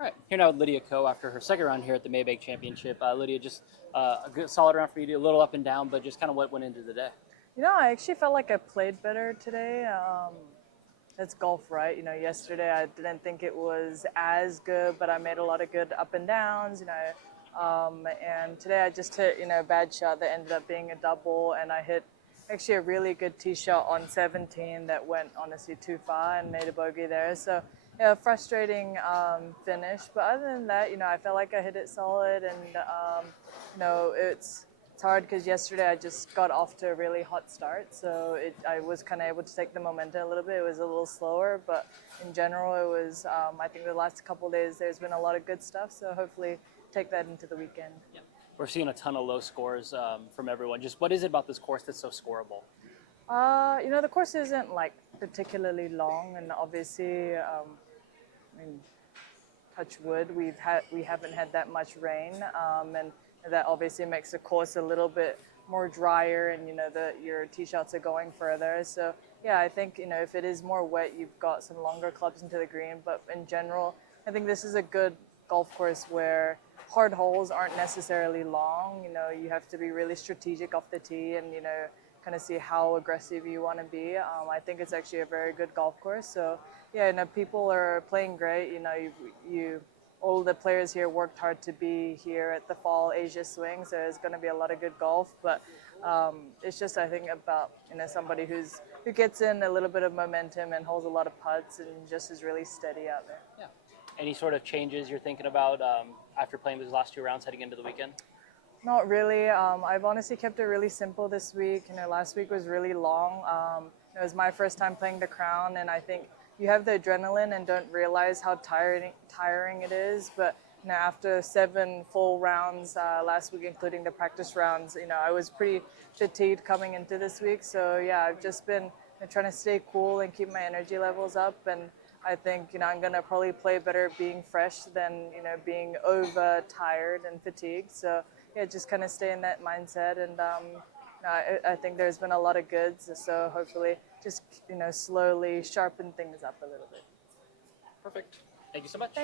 All right, here now with Lydia Ko after her second round here at the Maybank Championship. Lydia, just a good solid round for you, a little up and down, but just kind of what went into the day. I actually felt like I played better today. That's golf, right? Yesterday I didn't think it was as good, but I made a lot of good up and downs, and today I just hit, a bad shot that ended up being a double, and I hit actually a really good tee shot on 17 that went honestly too far and made a bogey there. So, yeah, frustrating finish. But other than that, I felt like I hit it solid, and it's hard because yesterday I just got off to a really hot start, so I was kind of able to take the momentum a little bit. It was a little slower, but in general, it was. I think the last couple of days there's been a lot of good stuff, so hopefully take that into the weekend. Yeah. We're seeing a ton of low scores from everyone. Just what is it about this course that's so scoreable? The course isn't like particularly long, and obviously, I mean, touch wood, we haven't had that much rain, and that obviously makes the course a little bit more drier, and your tee shots are going further. So yeah, I think if it is more wet, you've got some longer clubs into the green. But in general, I think this is a good golf course where hard holes aren't necessarily long. You have to be really strategic off the tee, and kind of see how aggressive you want to be. I think it's actually a very good golf course. So yeah, people are playing great. You all the players here worked hard to be here at the Fall Asia Swing, so there's going to be a lot of good golf. But it's just, I think, about somebody who gets in a little bit of momentum and holds a lot of putts and just is really steady out there. Yeah. Any sort of changes you're thinking about after playing those last two rounds heading into the weekend? Not really. I've honestly kept it really simple this week. Last week was really long. It was my first time playing the Crown, and I think you have the adrenaline and don't realize how tiring it is. But after 7 full rounds last week, including the practice rounds, I was pretty fatigued coming into this week. So yeah, I've just been trying to stay cool and keep my energy levels up. And I think I'm gonna probably play better being fresh than being over tired and fatigued. So yeah, just kind of stay in that mindset, and I think there's been a lot of goods. So hopefully, just slowly sharpen things up a little bit. Perfect. Thank you so much.